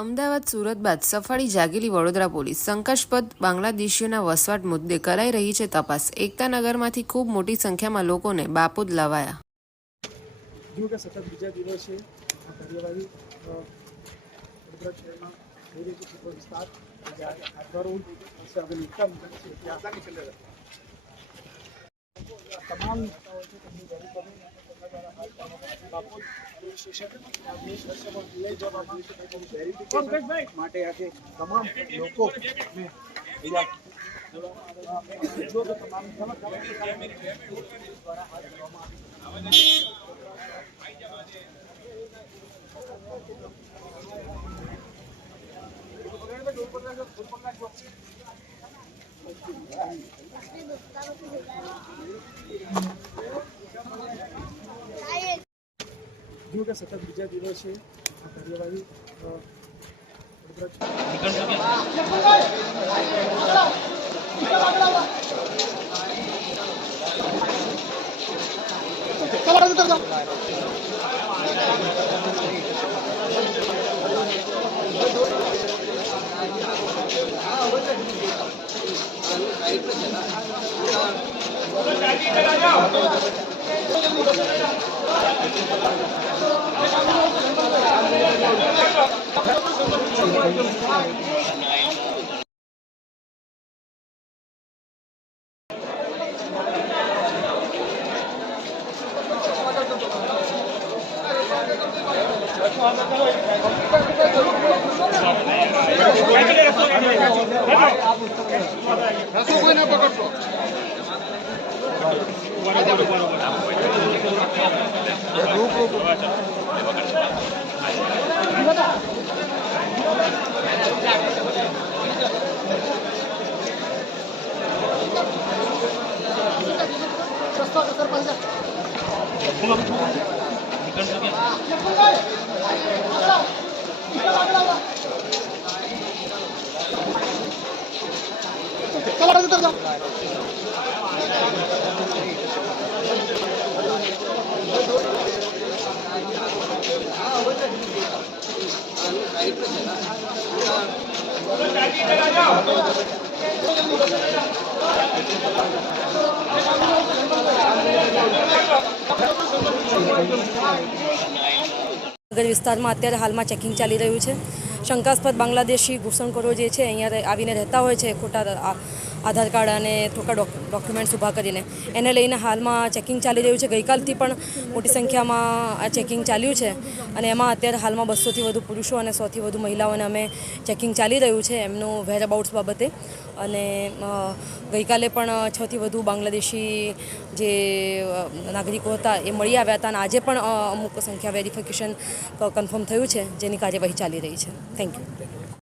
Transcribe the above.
અમદાવાદ સુરત બાદ સફાળી જાગેલી વડોદરા પોલીસ શંકાસ્પદ બાંગ્લાદેશીઓના વસવાટ મુદ્દે કરાઈ રહી છે તપાસ। એકતાનગરમાંથી ખૂબ મોટી સંખ્યામાં લોકોને બાપુદ લાવાયા। જો કે સતત બીજા દિવસે આ કાર્યવાહી વડોદરા શહેરમાં થઈ રહી છે। સુપર વિસ્તાર આધારો से अगर निकला तमाम नेताओं से बापू स्टेशन માટે આજે તમામ લોકો जो कि सतत बीजा દિવસે આ કાર્યવાહી નગર વિસ્તારમાં અત્યારે હાલમાં ચેકિંગ ચાલી રહ્યું છે। શંકાસ્પદ બાંગ્લાદેશી ઘૂસણખોરો જે છે અહીંયા આવીને રહેતા હોય છે ખોટા આધાર કાર્ડ અને ખોટા ડોક્યુમેન્ટ્સ ઊભા કરીને, એને લઈને હાલમાં ચેકિંગ ચાલી રહ્યું છે। ગઈકાલથી પણ મોટી સંખ્યામાં આ ચેકિંગ ચાલ્યું છે અને એમાં અત્યારે હાલમાં 200થી વધુ પુરુષો અને 100થી વધુ મહિલાઓને અમે ચેકિંગ ચાલી રહ્યું છે એમનું વેરઅબાઉટ્સ બાબતે। અને ગઈકાલે પણ 6થી વધુ બાંગ્લાદેશી જે નાગરિકો હતા એ મળી આવ્યા હતા અને આજે પણ અમુક સંખ્યા વેરિફિકેશન કન્ફર્મ થયું છે, જેની કાર્યવાહી ચાલી રહી છે। Thank you.